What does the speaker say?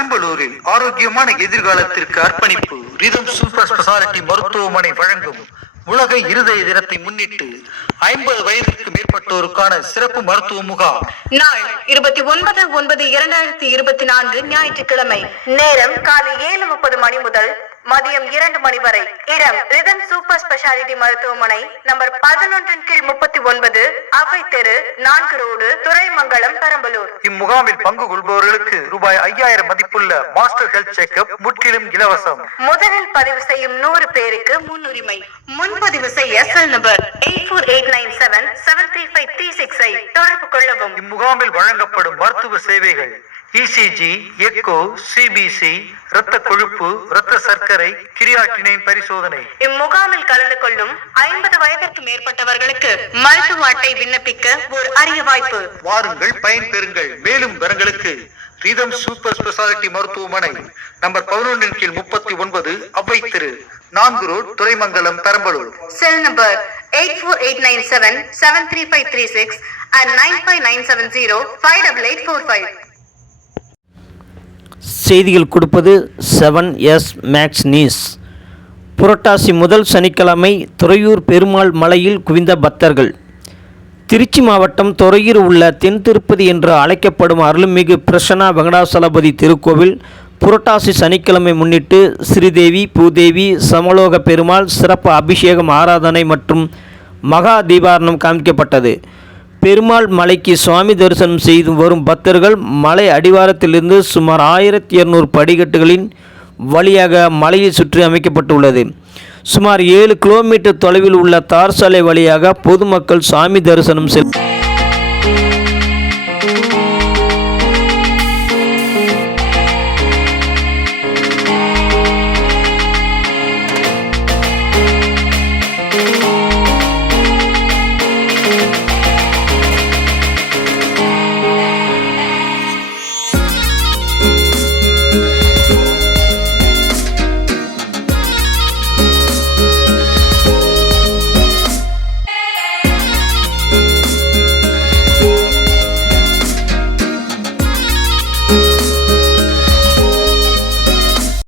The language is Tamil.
பெரம்பலூரில் ஆரோக்கியமான எதிர்காலத்திற்கு அர்ப்பணிப்பு ரிதம் சூப்பர் ஸ்பெஷாலிட்டி மருத்துவமனை வழங்கும் உலக இருதய தினத்தை முன்னிட்டு 50 வயதிற்கு மேற்பட்டோருக்கான சிறப்பு மருத்துவ முகாம். நாள் 29/9/2024 ஞாயிற்றுக்கிழமை. நேரம் காலை 7:30 மணி முதல் மதியம் 2 மணி வரை. இடம் ரிதம் சூப்பர் ஸ்பெஷாலிட்டி மருத்துவமனை, நம்பர் 11/39, அவை தெரு, 4 ரோடு, துறைமங்கலம், பெரம்பலூர். இம்முகாமில் பங்கு கொள்பவர்களுக்கு ரூபாய் 5000 மதிப்புள்ள மாஸ்டர் ஹெல்த் செக்அப் முற்றிலும் இலவசம். முதலில் பதிவு செய்யும் 100 பேருக்கு முன்னுரிமை. முன்பதிவு செய்ய செல் நம்பர் 8489773536 தொடர்பு கொள்ளவும். இம்முகாமில் வழங்கப்படும் மருத்துவ சேவைகள் ECG, எக்கோ, CBC, இரத்த கொழுப்பு, இரத்த சர்க்கரை, கிரியாட்டினைன் பரிசோதனை. இம்முகாமில் கலந்து கொள்ளும் 50 வயதிற்கு மேற்பட்டவர்களுக்கு மருத்துவ அட்டை விண்ணப்பிக்க ஒரு அரிய வாய்ப்பு. வாருங்கள், பயன்பெறுங்கள். மேலும் விவரங்களுக்கு ரிதம் சூப்பர் ஸ்பெஷாலிட்டி மருத்துவமனை, நம்பர் 11/39, அவை தெரு, 4 road, Thuraimangalam, Perambalur. Cell number 8489773536 and 9597058845. செய்திகள் கொடுப்பது 7S மேக்ஸ் நியூஸ். புரட்டாசி முதல் சனிக்கிழமை துறையூர் பெருமாள் மலையில் குவிந்த பக்தர்கள். திருச்சி மாவட்டம் துறையூர் உள்ள தென் திருப்பதி என்று அழைக்கப்படும் அருள்மிகு பிரசன்னா வெங்கடாசலபதி திருக்கோவில் புரட்டாசி சனிக்கிழமை முன்னிட்டு ஸ்ரீதேவி, பூதேவி, சமலோக பெருமாள் சிறப்பு அபிஷேகம், ஆராதனை மற்றும் மகா தீபாரணம் காண்பிக்கப்பட்டது. பெருமாள் மலைக்கு சுவாமி தரிசனம் செய்து வரும் பக்தர்கள் மலை அடிவாரத்திலிருந்து சுமார் 1200 படிக்கட்டுகளின் வழியாக மலையை சுற்றி அமைக்கப்பட்டுள்ளது. சுமார் 7 கிலோமீட்டர் தொலைவில் உள்ள தார் சாலை வழியாக பொதுமக்கள் சாமி தரிசனம்